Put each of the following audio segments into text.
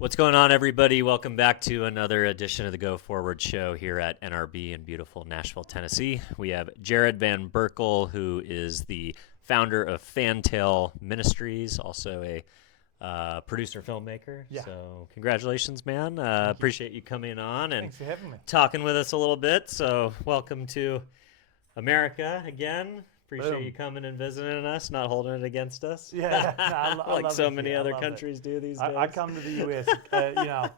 What's going on, everybody? Welcome back to another edition of the Go Forward Show here at NRB in beautiful Nashville, Tennessee. We have Jared van Berkel, who is the founder of Fantail Ministries, also a producer filmmaker. Yeah. So congratulations, man. Appreciate you coming on and Thanks for having me. talking with us a little bit. So welcome to America again. Appreciate Boom. you coming and visiting us, not holding it against us. Yeah, no, I like love so it many here. I other love countries do these days. I come to the US,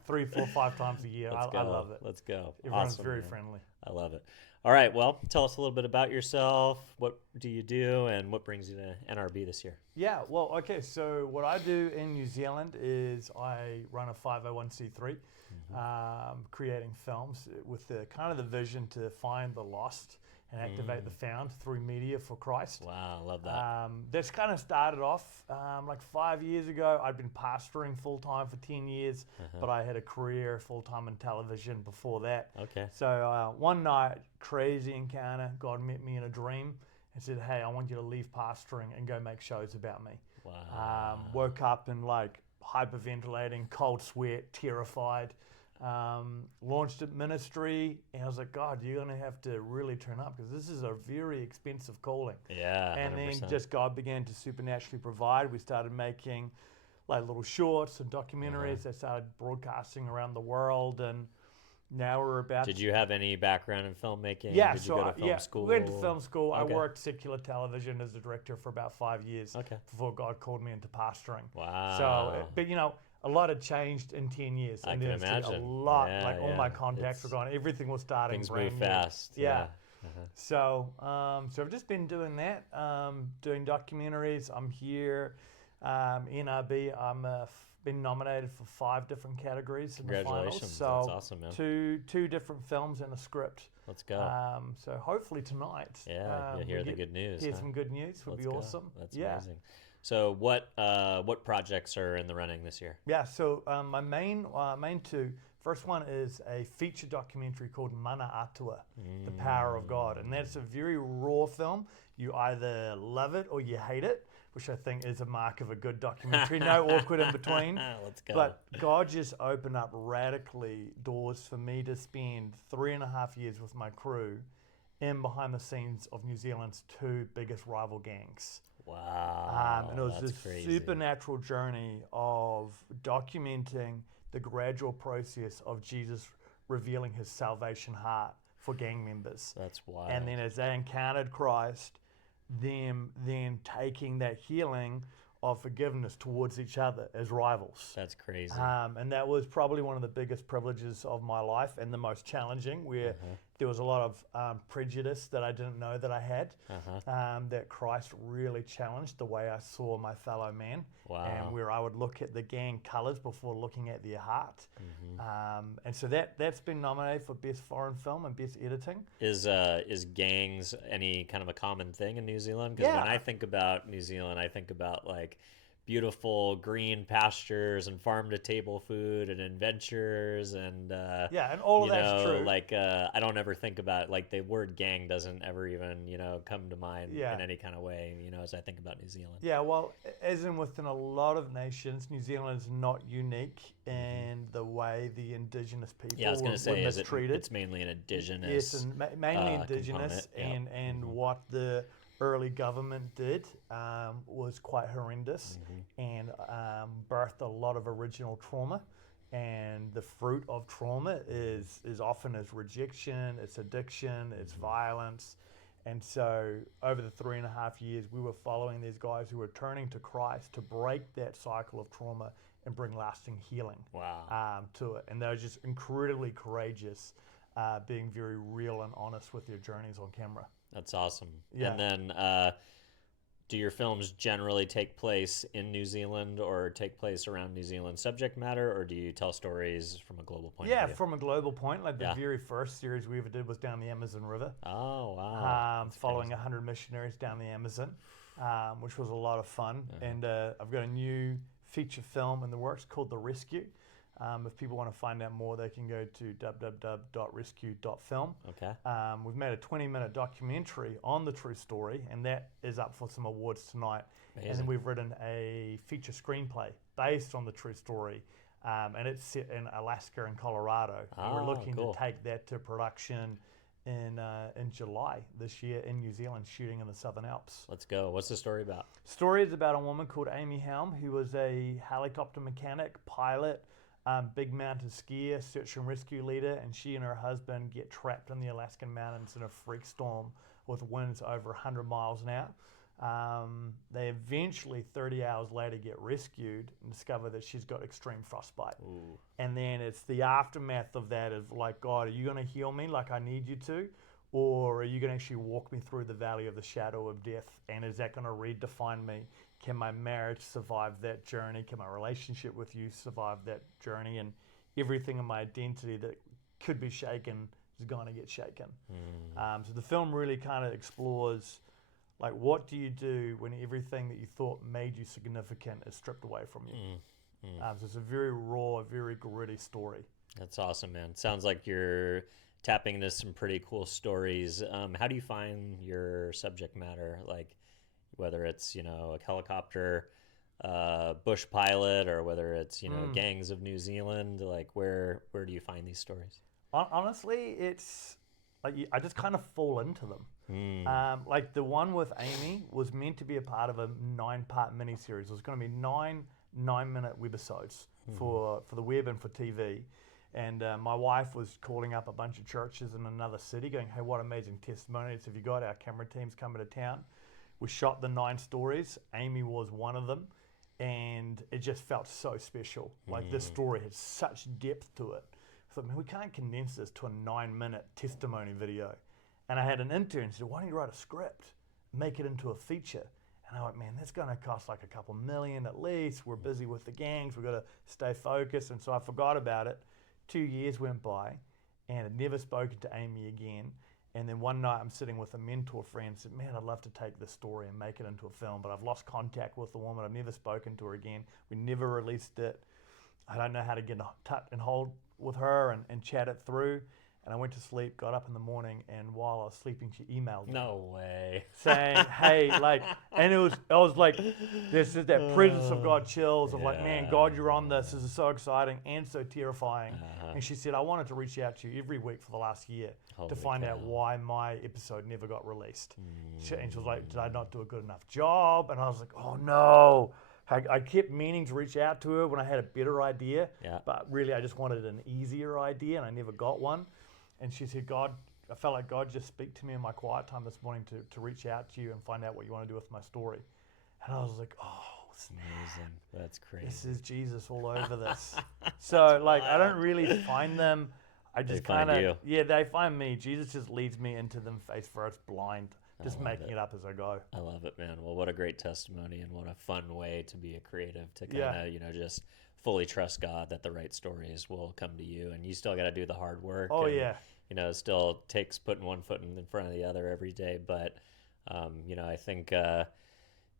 3, 4, 5 times a year. I love it. Let's go. Everyone's Awesome, very man. friendly. I love it. All right, well, tell us a little bit about yourself. What do you do, and what brings you to NRB this year? Yeah, well, okay, so what I do in New Zealand is I run a 501c3, creating films with the kind of the vision to find the lost and activate the found through media for Christ. Wow, I love that. This kind of started off like 5 years ago. I'd been pastoring full-time for 10 years, but I had a career full-time in television before that. Okay. So one night, crazy encounter, God met me in a dream and said, hey, I want you to leave pastoring and go make shows about me. Wow. Woke up and like hyperventilating, cold sweat, terrified. Launched at ministry, and I was like, God, you're going to have to really turn up because this is a very expensive calling. Yeah, 100%. And then just God began to supernaturally provide. We started making like little shorts and documentaries that started broadcasting around the world, and now we're about. Did you have any background in filmmaking? Yeah, Did you go to film school? went to film school. Okay. I worked secular television as a director for about 5 years before God called me into pastoring. Wow. So, but a lot had changed in 10 years. I and can there's imagine. A lot, all my Yeah. contacts were gone. Everything was starting Things brand move new. fast. Yeah. So I've just been doing that, doing documentaries. I'm here, NRB. Been nominated for 5 different categories in the finals. Congratulations. So That's awesome, man. two different films and a script. Let's go. So hopefully tonight, You'll hear the good news. Hear some good news would be awesome. That's amazing. So what projects are in the running this year? Yeah, so my main two. First one is a feature documentary called Mana Atua, The Power of God. And that's a very raw film. You either love it or you hate it, which I think is a mark of a good documentary. No awkward in between. Let's go. But God just opened up radically doors for me to spend 3.5 years with my crew in behind the scenes of New Zealand's 2 biggest rival gangs. Wow. And it was that's this crazy. supernatural journey of documenting the gradual process of Jesus revealing his salvation heart for gang members. That's wild. And then as they encountered Christ, them then taking that healing of forgiveness towards each other as rivals. That's crazy. And that was probably one of the biggest privileges of my life and the most challenging, where there was a lot of prejudice that I didn't know that I had, that Christ really challenged the way I saw my fellow man. Wow. And where I would look at the gang colors before looking at their heart. And so that's been nominated for Best Foreign Film and Best Editing. Is gangs any kind of a common thing in New Zealand? Because when I think about New Zealand, I think about like beautiful green pastures and farm to table food and adventures and and all of that's true. Like I don't ever think about like the word gang doesn't ever even come to mind in any kind of way as I think about New Zealand. Yeah, well, as in within a lot of nations, New Zealand is not unique in the way the indigenous people I was going to say mistreated. It's mainly an indigenous. Yes, and mainly indigenous, and what the early government did was quite horrendous and birthed a lot of original trauma. And the fruit of trauma is often as rejection, it's addiction, it's violence. And so over the 3.5 years, we were following these guys who were turning to Christ to break that cycle of trauma and bring lasting healing to it. And they were just incredibly courageous, being very real and honest with their journeys on camera. That's awesome. Yeah. And then do your films generally take place in New Zealand or take place around New Zealand subject matter, or do you tell stories from a global point of view? Yeah, from a global point. Like the very first series we ever did was down the Amazon River. Oh, wow. Following 100 missionaries down the Amazon, which was a lot of fun. And I've got a new feature film in the works called The Rescue. If people want to find out more, they can go to www.rescue.film. Okay. We've made a 20-minute documentary on the true story, and that is up for some awards tonight. Amazing. And then we've written a feature screenplay based on the true story and it's set in Alaska and Colorado. And we're looking cool. to take that to production in July this year in New Zealand, shooting in the Southern Alps. Let's go. What's the story about? Story is about a woman called Amy Helm, who was a helicopter mechanic, pilot, big mountain skier, search and rescue leader, and she and her husband get trapped in the Alaskan mountains in a freak storm with winds over 100 miles an hour. They eventually, 30 hours later, get rescued and discover that she's got extreme frostbite. Ooh. And then it's the aftermath of that of like, God, are you going to heal me like I need you to? Or are you going to actually walk me through the valley of the shadow of death? And is that going to redefine me? Can my marriage survive that journey? Can my relationship with you survive that journey? And everything in my identity that could be shaken is going to get shaken. So the film really kind of explores, like, what do you do when everything that you thought made you significant is stripped away from you? So it's a very raw, very gritty story. That's awesome, man. Sounds like you're tapping into some pretty cool stories. How do you find your subject matter? Like, whether it's, you know, a helicopter bush pilot, or whether it's, you know, gangs of New Zealand, like where do you find these stories? Honestly, it's like I just kind of fall into them. Like the one with Amy was meant to be a part of a 9-part miniseries. It was going to be 9-minute webisodes for the web and for TV. And my wife was calling up a bunch of churches in another city going, hey, what amazing testimonies have you got? Our camera team's coming to town. We shot the 9 stories. Amy was one of them. And it just felt so special. Like this story had such depth to it. I thought, man, we can't condense this to a 9-minute testimony video. And I had an intern who said, why don't you write a script, make it into a feature? And I went, man, that's going to cost like a couple million at least. We're busy with the gangs. We've got to stay focused. And so I forgot about it. 2 years went by and I'd never spoken to Amy again. And then one night I'm sitting with a mentor friend and said, man, I'd love to take this story and make it into a film, but I've lost contact with the woman. I've never spoken to her again. We never released it. I don't know how to get in touch and hold with her and chat it through. And I went to sleep, got up in the morning, and while I was sleeping, she emailed me. No way. Saying, hey, like, and I was like, this is that presence of God chills of like, man, God, you're on this. This is so exciting and so terrifying. And she said, I wanted to reach out to you every week for the last year to find out why my episode never got released. And she was like, did I not do a good enough job? And I was like, oh no. I kept meaning to reach out to her when I had a better idea, but really I just wanted an easier idea and I never got one. And she said, I felt like God just speak to me in my quiet time this morning to reach out to you and find out what you want to do with my story. And I was like, oh, amazing. That's crazy. This is Jesus all over this. So like, I don't really find them. I just kind of, they find me. Jesus just leads me into them face first blind, just making it up as I go. I love it, man. Well, what a great testimony and what a fun way to be a creative, to kind of, you know, just fully trust God that the right stories will come to you, and you still got to do the hard work. Oh, and, yeah. You know, it still takes putting one foot in front of the other every day. But, you know, I think,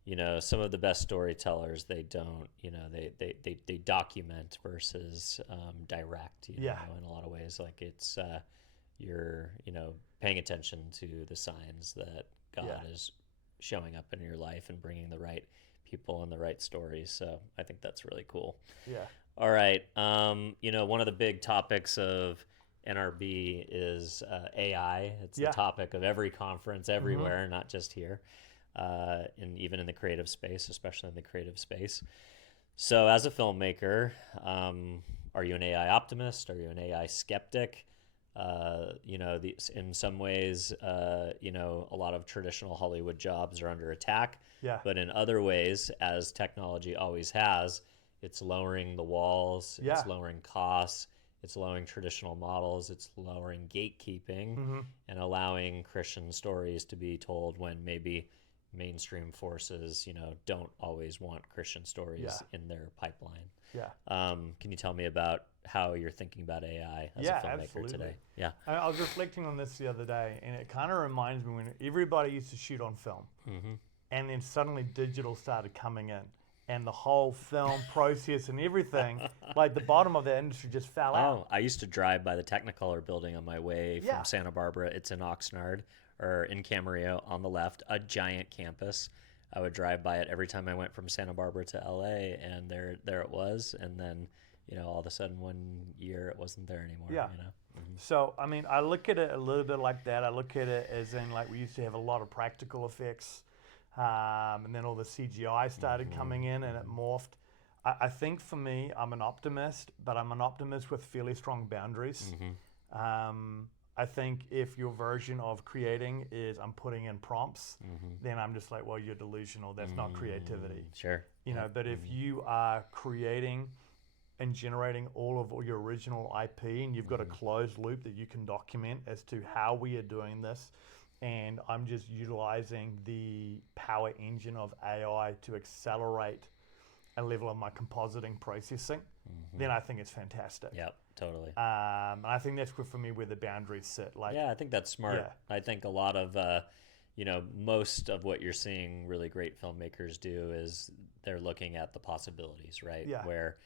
you know, some of the best storytellers, they don't, you know, they document versus direct, you know, in a lot of ways. Like it's, you're, you know, paying attention to the signs that God is showing up in your life and bringing the right people and the right stories. So I think that's really cool. Yeah. All right. You know, one of the big topics of NRB is AI. It's the topic of every conference everywhere, not just here, and even in the creative space, especially in the creative space. So as a filmmaker, are you an AI optimist? Are you an AI skeptic? You know, in some ways, you know, a lot of traditional Hollywood jobs are under attack. Yeah. But in other ways, as technology always has, it's lowering the walls, it's lowering costs, it's lowering traditional models, it's lowering gatekeeping, and allowing Christian stories to be told when maybe mainstream forces, you know, don't always want Christian stories in their pipeline. Yeah. Can you tell me about how you're thinking about AI as a filmmaker today? Yeah. I was reflecting on this the other day, and it kind of reminds me when everybody used to shoot on film, and then suddenly digital started coming in, and the whole film process and everything, like the bottom of the industry just fell out. I used to drive by the Technicolor building on my way from Santa Barbara. It's in Oxnard, or in Camarillo on the left, a giant campus. I would drive by it every time I went from Santa Barbara to LA, and there it was. And then all of a sudden 1 year it wasn't there anymore. Yeah. So, I mean, I look at it a little bit like that. I look at it as in, like, we used to have a lot of practical effects, and then all the CGI started coming in and it morphed. I think for me, I'm an optimist, but I'm an optimist with fairly strong boundaries. I think if your version of creating is I'm putting in prompts, then I'm just like, well, you're delusional. That's not creativity. Sure. But if you are creating and generating all of your original IP and you've got a closed loop that you can document as to how we are doing this, and I'm just utilizing the power engine of AI to accelerate a level of my compositing processing, then I think it's fantastic. Yep, totally. And I think that's for me where the boundaries sit. Like, yeah, I think that's smart. Yeah. I think a lot of, most of what you're seeing really great filmmakers do is they're looking at the possibilities, right? Yeah. Where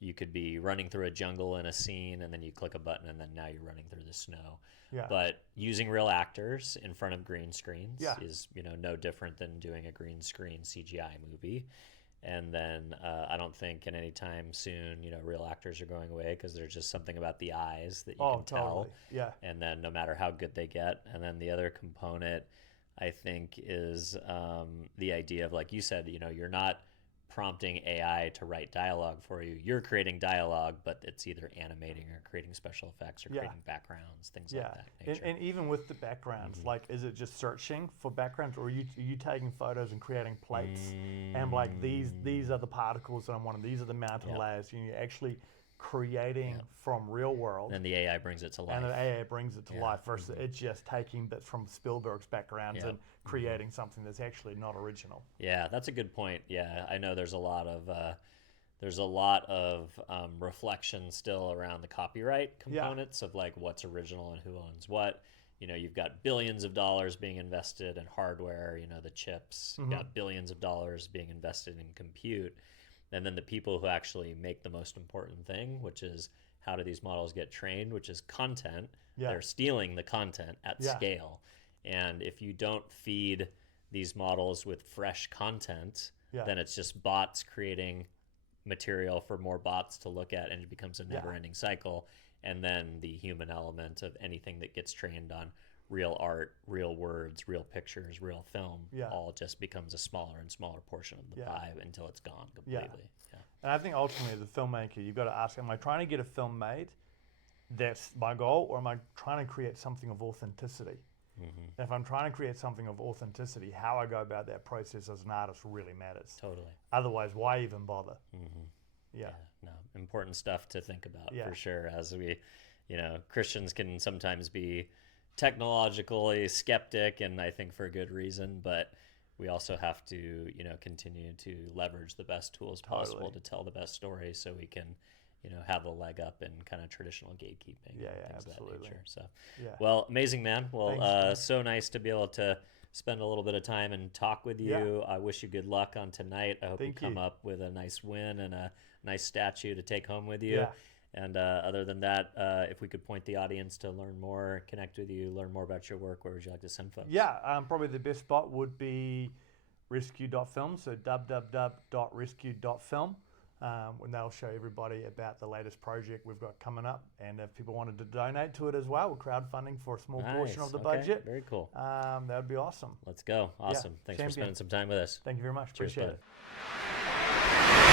you could be running through a jungle in a scene and then you click a button and then now you're running through the snow. Yeah. But using real actors in front of green screens Yeah. is, no different than doing a green screen CGI movie. And then I don't think in any time soon, real actors are going away because there's just something about the eyes that you can tell. Totally. Yeah. And then no matter how good they get. And then the other component, I think, is the idea of, like you said, you're not prompting AI to write dialogue for you. You're creating dialogue, but it's either animating or creating special effects or creating backgrounds, things like that nature. And even with the backgrounds, like, is it just searching for backgrounds, or are you taking photos and creating plates and like these are the particles that I'm wanting, these are the mountain layers, and you're actually creating from real world. And the AI brings it to life. And the AI brings it to life versus it just taking bits from Spielberg's backgrounds and creating something that's actually not original. Yeah, that's a good point. Yeah, I know there's a lot of reflection still around the copyright components of like what's original and who owns what. You've got billions of dollars being invested in hardware, the chips. You've got billions of dollars being invested in compute. And then the people who actually make the most important thing, which is how do these models get trained, which is content. They're stealing the content at scale. And if you don't feed these models with fresh content, then it's just bots creating material for more bots to look at, and it becomes a never-ending cycle. And then the human element of anything that gets trained on real art, real words, real pictures, real film, all just becomes a smaller and smaller portion of the pie until it's gone completely. Yeah. And I think ultimately, as a filmmaker, you've got to ask, am I trying to get a film made? That's my goal, or am I trying to create something of authenticity? And if I'm trying to create something of authenticity, how I go about that process as an artist really matters. Totally. Otherwise, why even bother? Yeah. No, important stuff to think about for sure. As we, Christians can sometimes be technologically skeptic, and I think for a good reason, but we also have to, continue to leverage the best tools possible to tell the best stories so we can, have a leg up in kind of traditional gatekeeping and things absolutely. of that nature. So, well, amazing, man. Well, Thanks, so nice to be able to spend a little bit of time and talk with you. I wish you good luck on tonight. I hope you come up with a nice win and a nice statue to take home with you. And other than that, if we could point the audience to learn more, connect with you, learn more about your work, where would you like to send folks? Probably the best spot would be rescue.film, so www.rescue.film. And that'll show everybody about the latest project we've got coming up. And if people wanted to donate to it as well, we're crowdfunding for a small portion of the budget. Very cool. That would be awesome. Let's go. Awesome. Thanks for spending some time with us. Thank you very much. Cheers, Appreciate bud. it.